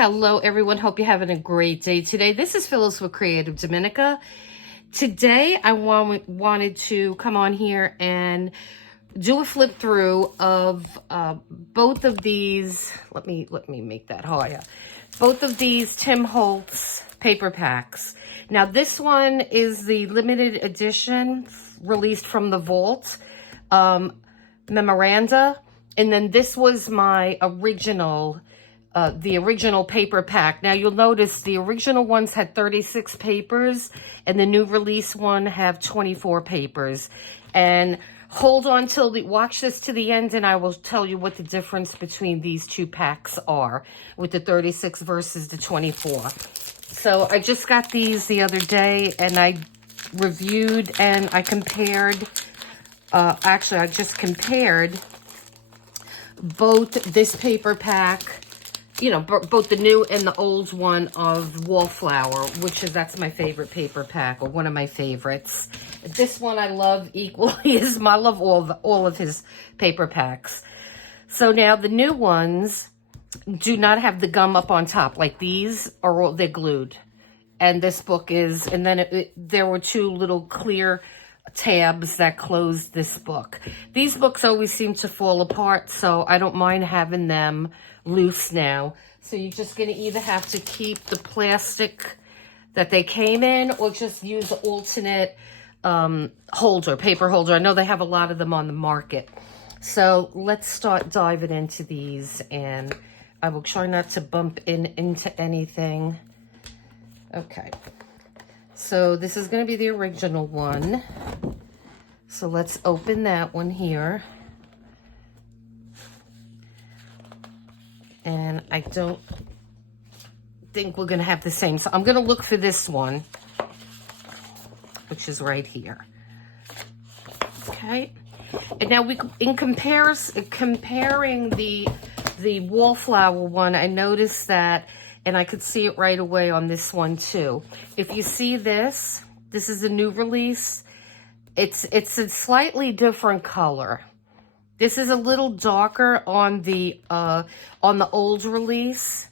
Hello, everyone. Hope you're having a great day today. This is Phyllis with CreativeDomenica. Today, I wanted to come on here and do a flip through of both of these. Let me make that higher. Both of these Tim Holtz paper packs. Now, this one is the limited edition released from the vault, Memoranda, and then this was my original. The original paper pack. Now you'll notice the original ones had 36 papers and the new release one have 24 papers. And hold on till watch this to the end and I will tell you what the difference between these two packs are with the 36 versus the 24. So I just got these the other day and I reviewed and I compared, actually I just compared both this paper pack, you know, both the new and the old one of Wallflower, that's my favorite paper pack, or one of my favorites. This one I love equally as I love all of his paper packs. So now the new ones do not have the gum up on top. Like these are they're glued. And this book is, and then there were two little clear tabs that closed this book. These books always seem to fall apart, so I don't mind having them loose now. So you're just going to either have to keep the plastic that they came in or just use an alternate paper holder. I know they have a lot of them on the market. So let's start diving into these, and I will try not to bump into anything. Okay. So this is going to be the original one. So let's open that one here. And I don't think we're going to have the same. So I'm going to look for this one, which is right here. Okay. And now comparing the Wallflower one, I noticed that, and I could see it right away on this one too. If you see this is a new release. It's a slightly different color. This is a little darker on the old release,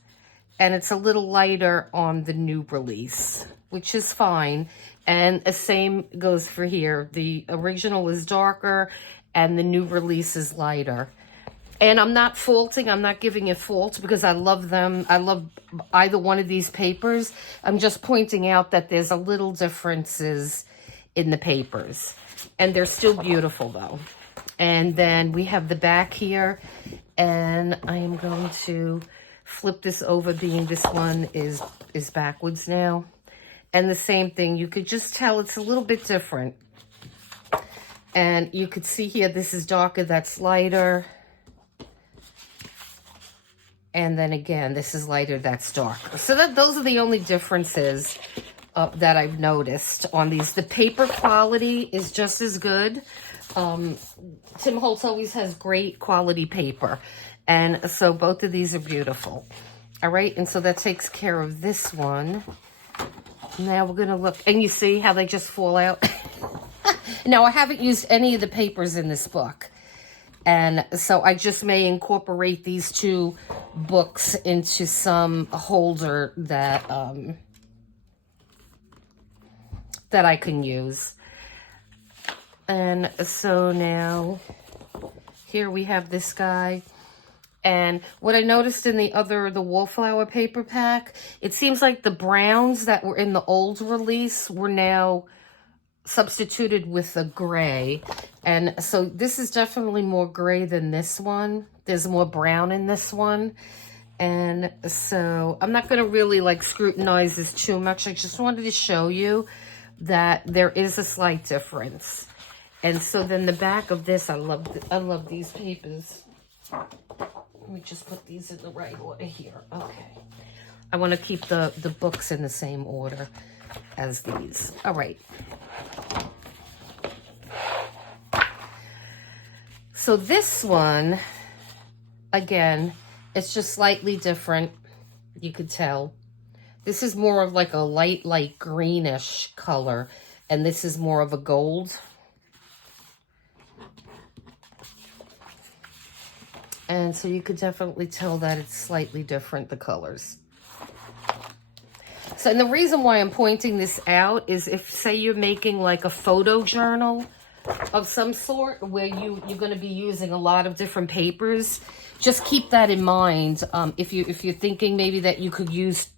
and it's a little lighter on the new release, which is fine. And the same goes for here. The original is darker, and the new release is lighter. And I'm not faulting, I'm not giving a fault because I love them. I love either one of these papers. I'm just pointing out that there's a little differences in the papers. And they're still beautiful though. And then we have the back here, and I am going to flip this over, being this one is backwards now. And the same thing, you could just tell it's a little bit different. And you could see here, this is darker, that's lighter. And then again, this is lighter, that's darker. So those are the only differences that I've noticed on these. The paper quality is just as good. Tim Holtz always has great quality paper. And so both of these are beautiful. All right, and so that takes care of this one. Now we're going to look, and you see how they just fall out? Now, I haven't used any of the papers in this book. And so I just may incorporate these two books into some holder that that I can use. And so now here we have this guy. And what I noticed in the Wallflower paper pack, it seems like the browns that were in the old release were now substituted with a gray. And so this is definitely more gray than this one. There's more brown in this one. And so I'm not going to really like scrutinize this too much. I just wanted to show you that there is a slight difference. And so then the back of this, I love these papers. Let me just put these in the right order here. Okay. I want to keep the books in the same order as these. All right. So this one, again, it's just slightly different. You could tell. This is more of like a light greenish color, and this is more of a gold. And so you could definitely tell that it's slightly different, the colors. So, and the reason why I'm pointing this out is if, say, you're making like a photo journal of some sort where you're going to be using a lot of different papers, just keep that in mind. If you're thinking maybe that you could use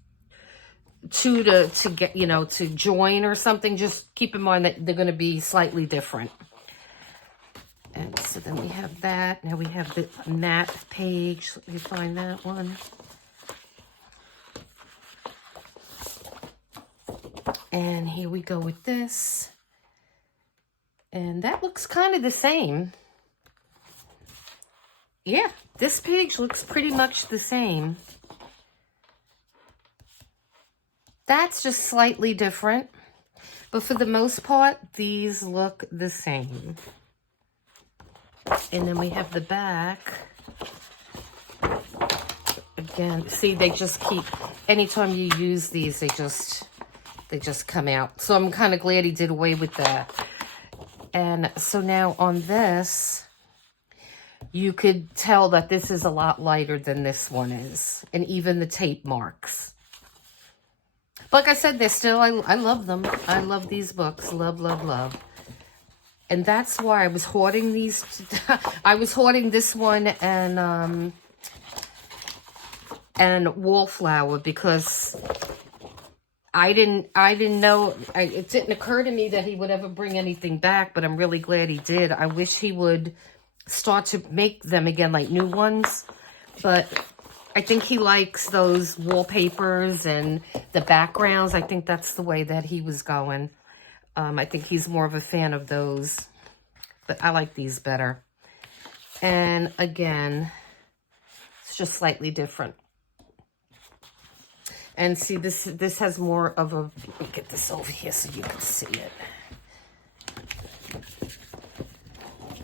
two to get, you know, to join or something, just keep in mind that they're going to be slightly different. And so then we have that. Now we have the matte page. Let me find that one. And here we go with this. And that looks kind of the same. Yeah, this page looks pretty much the same. That's just slightly different. But for the most part, these look the same. And then we have the back. Again, see, they just keep, anytime you use these, they just come out. So I'm kind of glad he did away with that. And so now on this, you could tell that this is a lot lighter than this one is. And even the tape marks. Like I said, they're still, I love them. I love these books. Love, love, love. And that's why I was hoarding these. I was hoarding this one and Wallflower because I didn't know, it didn't occur to me that he would ever bring anything back, but I'm really glad he did. I wish he would start to make them again, like new ones, but I think he likes those wallpapers and the backgrounds. I think that's the way that he was going. I think he's more of a fan of those, but I like these better. And again, it's just slightly different. And see, this has more of a, let me get this over here so you can see it.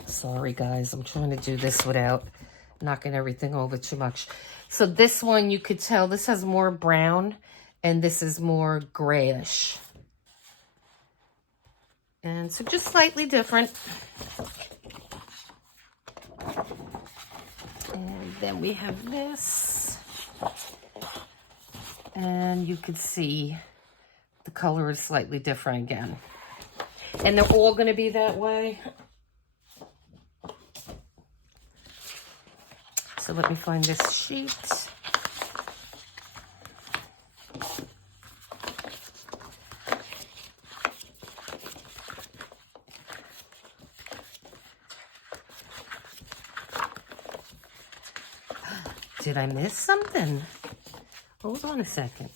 Sorry, guys, I'm trying to do this without knocking everything over too much. So this one, you could tell, this has more brown, and this is more grayish. And so just slightly different. And then we have this. And you can see the color is slightly different again. And they're all going to be that way. So let me find this sheet. Did I miss something? Hold on a second.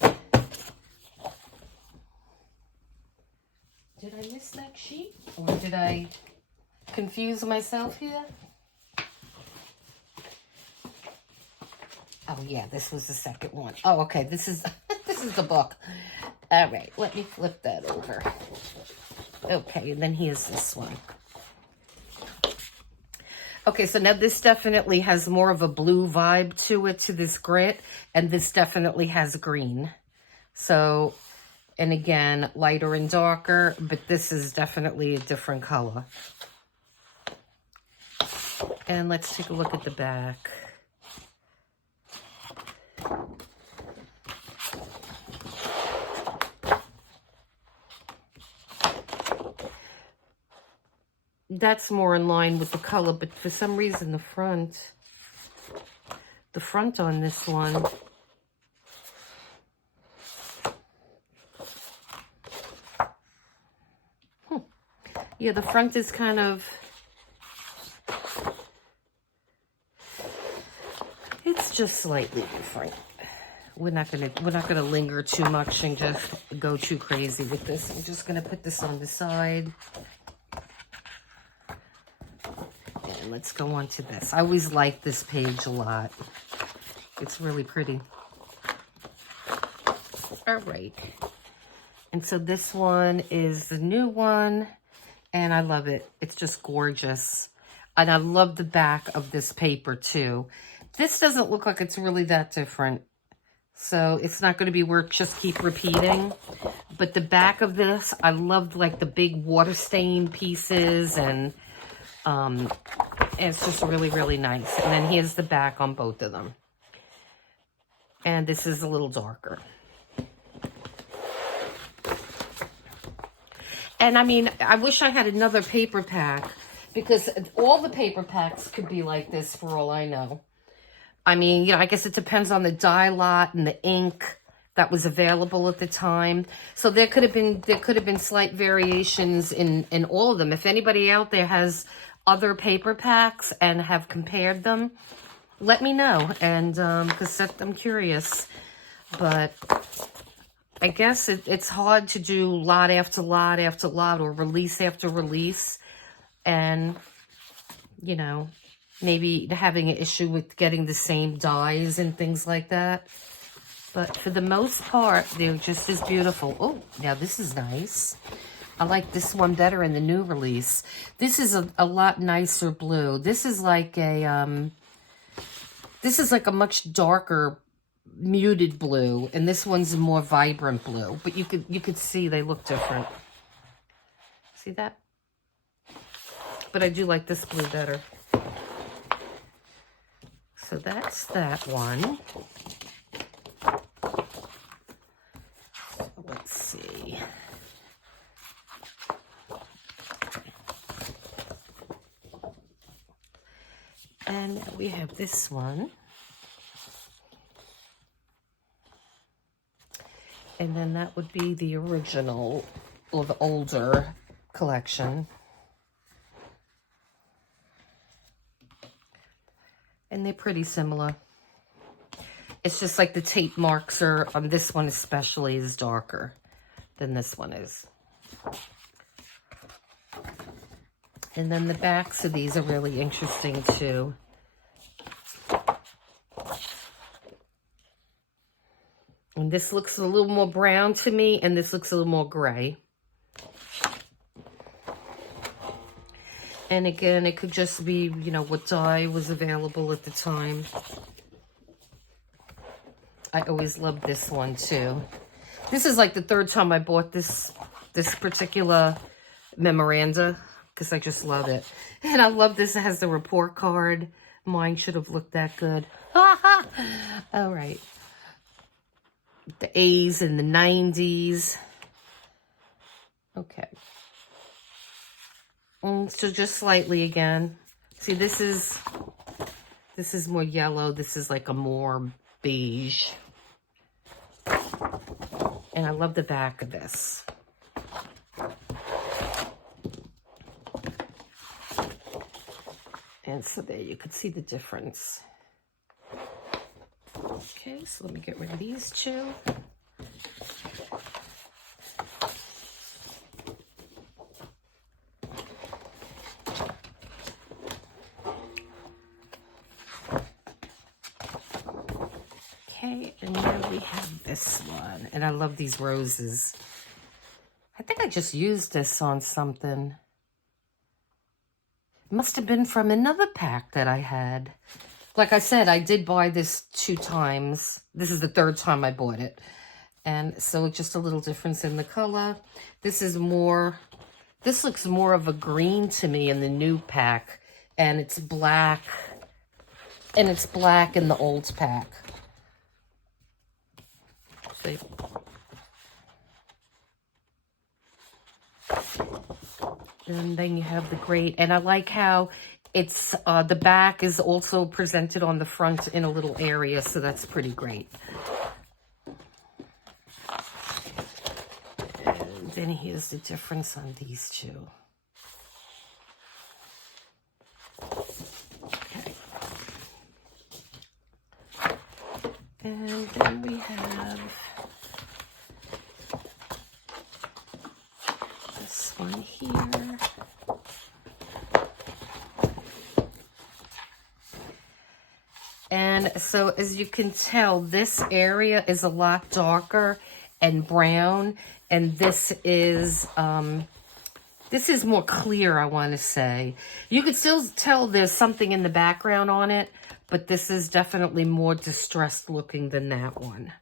Did I miss that sheet? Or did I confuse myself here? Oh yeah, this was the second one. Oh, okay, this is this is the book. All right, let me flip that over. Okay, and then here's this one. Okay, so now this definitely has more of a blue vibe to it, to this grit, and this definitely has green. So, and again, lighter and darker, but this is definitely a different color. And let's take a look at the back. That's more in line with the color, but for some reason the front on this one, yeah, the front is kind of, it's just slightly different. We're not gonna linger too much and just go too crazy with this. I'm just gonna put this on the side. And let's go on to this. I always like this page a lot. It's really pretty. All right. And so this one is the new one, and I love it. It's just gorgeous. And I love the back of this paper too. This doesn't look like it's really that different. So it's not going to be worth just keep repeating. But the back of this, I loved like the big water stain pieces, and it's just really, really nice. And then here's the back on both of them. And this is a little darker. And I mean, I wish I had another paper pack, because all the paper packs could be like this for all I know. I mean, you know, I guess it depends on the dye lot and the ink that was available at the time. So there could have been slight variations in all of them. If anybody out there has other paper packs and have compared them, let me know, and because I'm curious. But I guess it's hard to do lot after lot after lot, or release after release, and, you know, maybe having an issue with getting the same dyes and things like that. But for the most part, they're just as beautiful. Oh, now this is nice. I like this one better in the new release. This is a lot nicer blue. This is like a much darker muted blue, and this one's a more vibrant blue. But you could see they look different. See that? But I do like this blue better. So that's that one. Let's see. And we have this one. And then that would be the original, or the older collection. And they're pretty similar. It's just like the tape marks are, on this one especially, is darker than this one is. And then the backs of these are really interesting too. And this looks a little more brown to me, and this looks a little more gray. And again, it could just be, you know, what dye was available at the time. I always loved this one too. This is like the third time I bought this particular Memoranda, because I just love it. And I love this. It has the report card. Mine should have looked that good. All right. The A's in the 90s. Okay. So just slightly again. See, this is more yellow. This is like a more beige. And I love the back of this. And so there you could see the difference. Okay, so let me get rid of these two. Okay, and then we have this one. And I love these roses. I think I just used this on something. It must have been from another pack that I had. Like I said, I did buy this 2 times. This is the 3rd time I bought it. And so it's just a little difference in the color. This looks more of a green to me in the new pack. And it's black. And it's black in the old pack. See? And then you have the gray. And I like how it's the back is also presented on the front in a little area, so that's pretty great. And then here's the difference on these two. Okay. And then we have this one here. And so as you can tell, this area is a lot darker and brown, and this is more clear, I want to say. You could still tell there's something in the background on it, but this is definitely more distressed looking than that one.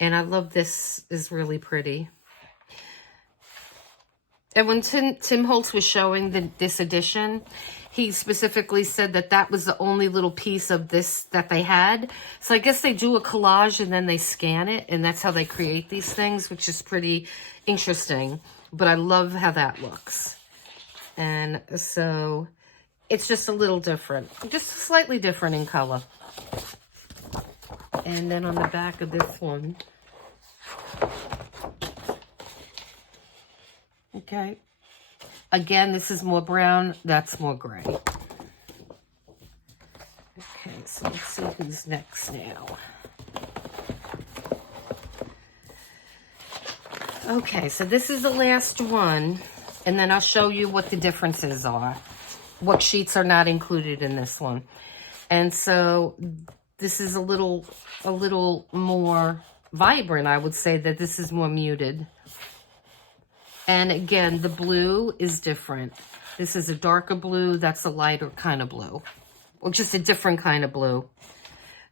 And I love this, is really pretty. And when Tim Holtz was showing this edition, he specifically said that that was the only little piece of this that they had. So I guess they do a collage and then they scan it, and that's how they create these things, which is pretty interesting. but I love how that looks. And so it's just a little different, just slightly different in color. And then on the back of this one, okay, again, this is more brown, that's more gray. Okay, so let's see who's next now. Okay, so this is the last one, and then I'll show you what the differences are, what sheets are not included in this one. And so this is a little more vibrant. I would say that this is more muted. And again, the blue is different. This is a darker blue, that's a lighter kind of blue, or just a different kind of blue.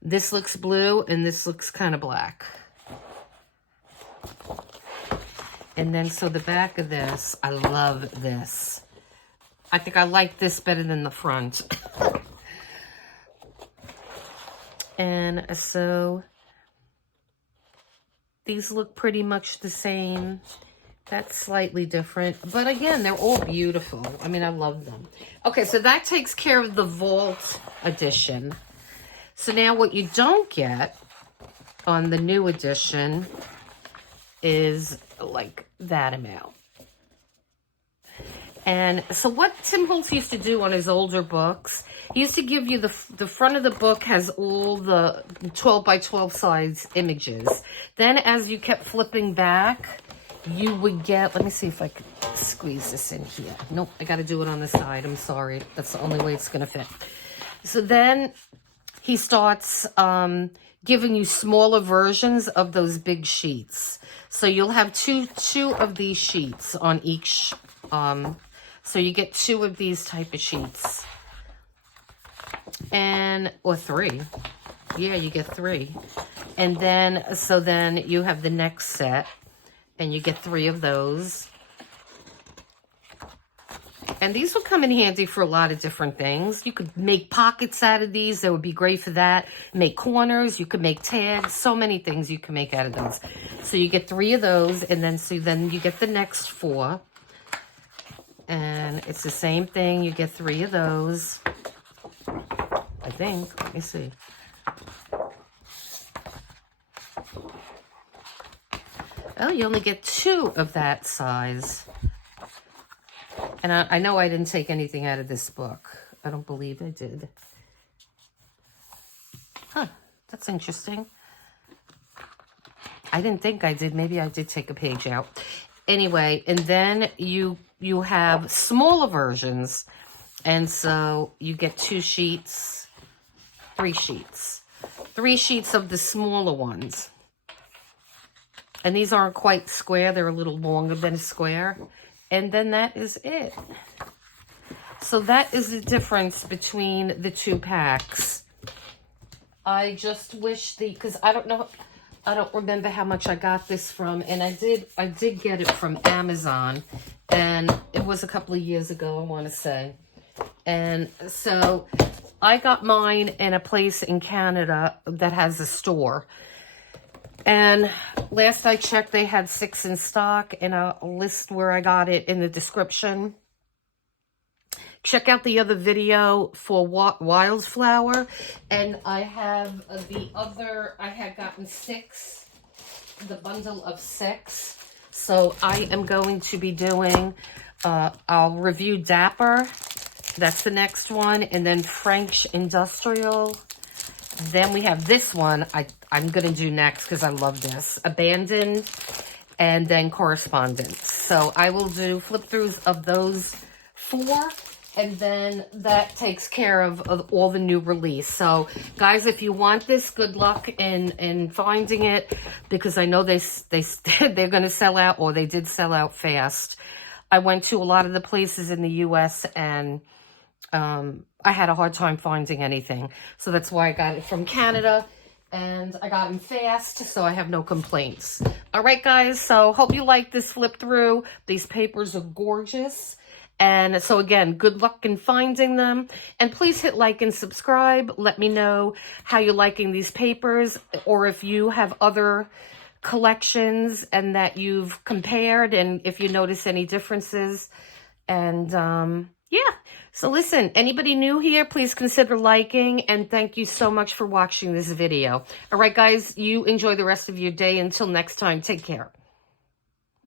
This looks blue, and this looks kind of black. And then, so the back of this, I love this. I think I like this better than the front. And so, these look pretty much the same. That's slightly different. But again, they're all beautiful. I mean, I love them. Okay, so that takes care of the Vault edition. So now what you don't get on the new edition is like that amount. And so what Tim Holtz used to do on his older books, he used to give you the front of the book has all the 12 by 12 size images. Then as you kept flipping back, you would get, let me see if I can squeeze this in here. Nope, I got to do it on the side. I'm sorry. That's the only way it's going to fit. So then he starts giving you smaller versions of those big sheets. So you'll have two of these sheets on each. So you get 2 of these type of sheets. Or 3. Yeah, you get 3. And then, so then you have the next set. And you get 3 of those. And these will come in handy for a lot of different things. You could make pockets out of these. That would be great for that. Make corners. You could make tags. So many things you can make out of those. So you get 3 of those. And then, so then you get the next 4. And it's the same thing. You get 3 of those. I think. Let me see. Oh, you only get 2 of that size. And I know I didn't take anything out of this book. I don't believe I did. Huh, that's interesting. I didn't think I did. Maybe I did take a page out. Anyway, and then you have smaller versions. And so you get 2 sheets, 3 sheets. 3 sheets of the smaller ones. And these aren't quite square. They're a little longer than a square. And then that is it. So that is the difference between the 2 packs. I just wish because I don't remember how much I got this from. And I did get it from Amazon. And it was a couple of years ago, I want to say. And so I got mine in a place in Canada that has a store. And last I checked, they had 6 in stock, and I'll list where I got it in the description. Check out the other video for Wildflower. And I have I had gotten 6, the bundle of 6. So I am going to be doing, I'll review Dapper. That's the next one. And then French Industrial. Then we have this one I'm going to do next because I love this. Abandoned, and then Correspondence. So I will do flip-throughs of those 4, and then that takes care of all the new release. So, guys, if you want this, good luck in finding it, because I know they're going to sell out, or they did sell out fast. I went to a lot of the places in the U.S., and I had a hard time finding anything. So that's why I got it from Canada, and I got them fast, so I have no complaints. All right, guys, so hope you like this flip through. These papers are gorgeous. And so again, good luck in finding them. And please hit like and subscribe. Let me know how you're liking these papers, or if you have other collections and that you've compared, and if you notice any differences. And yeah, so listen, anybody new here, please consider liking, and thank you so much for watching this video. All right, guys, you enjoy the rest of your day. Until next time, take care.